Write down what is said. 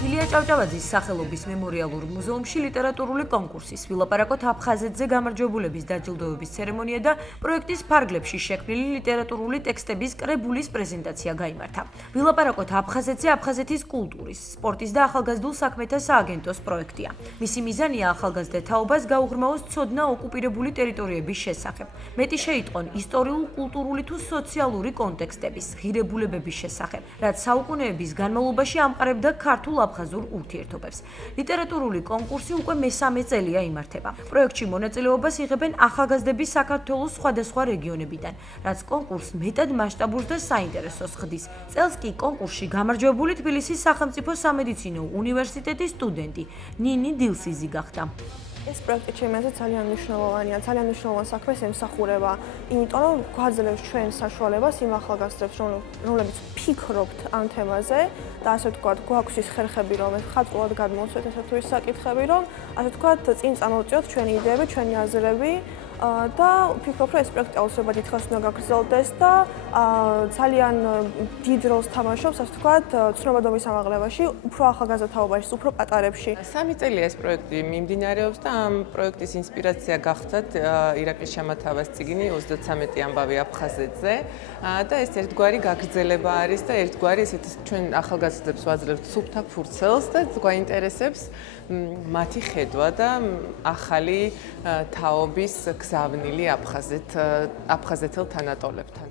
ილია ჭავჭავაძის სახელობის მემორიალურ მუზეუმში ლიტერატურული კონკურსის ვილაპარაკოთ აფხაზეთზე გამარჯვებულების დაჯილდოების ცერემონია და პროექტის ფარგლებში შექმნილი ლიტერატურული ტექსტების კრებულის პრეზენტაცია გაიმართა. ვილაპარაკოთ აფხაზეთზე აფხაზეთის კულტურის, სპორტის და ახალგაზრდულ საქმეთა სააგენტოს პროექტია. მისი მიზანია ახალგაზრდა თაობას გაუღრმაოს ცოდნა ოკუპირებული ტერიტორიების შესახებ. მეტი შეიტყონ ისტორიულ-კულტურული თუ სოციალური კონტექსტების, ღირებულებების შესახებ, რაც საუკუნეების განმავლობაში ამყარებდა ქართულ აფხაზურ ურთიერთობებს. ლიტერატურული კონკურსი უკვე მესამე წელია იმართება. პროექტში მონაწილეობას იღებენ ახალგაზრდები საქართველოს სხვადასხვა რეგიონებიდან, რაც კონკურსს მეტად მასშტაბურს და საინტერესოს ხდის. წელს კი კონკურსში გამარჯვებული თბილისის სახელმწიფო სამედიცინო უნივერსიტეტის სტუდენტი ნინი დილსიზი გახდა. ეს პროექტი ჩემი აზრით ძალიან მნიშვნელოვანია, ძალიან მნიშვნელოვან საქმეს ემსახურება, იმიტომ რომ გვაძლევს ჩვენ საშუალებას იმ ახალგაზრდებს, რომლებიც ფიქრობთ ამ თემაზე და ასე ვთქვათ, გვაქვს ის ხერხები, რომ ხატულად გადმოვცეთ ესა თუ ის საკითხები, რომ ასე ვთქვათ, წინ წამოვწიოთ ჩვენი იდეები, ჩვენი აზრები და ვფიქრობ, რომ ეს პროექტი აუცილებლად დიდხანს უნდა გაგრძელდეს და ძალიან დიდ როლს თამაშობს, ასე ვთქვათ, ცნობადობის ამაღლებაში, უფრო ახალგაზრდა თაობაში, უფრო პატარებში. 3 წელია ეს პროექტი მიმდინარეობს და ამ პროექტის ინსპირაცია გახდათ ირაკლი შამათავას წიგნი 33 ამბავი აფხაზეთზე და ეს ერთგვარი გაგრძელება არის და ერთგვარი ესეთ ჩვენ ახალგაზრდებს ვაძლევთ სუფთა ფურცელს და გვაინტერესებს მათი ხედვა და ახალი თაობის გზავნილი აფხაზეთელ თანატოლებთან.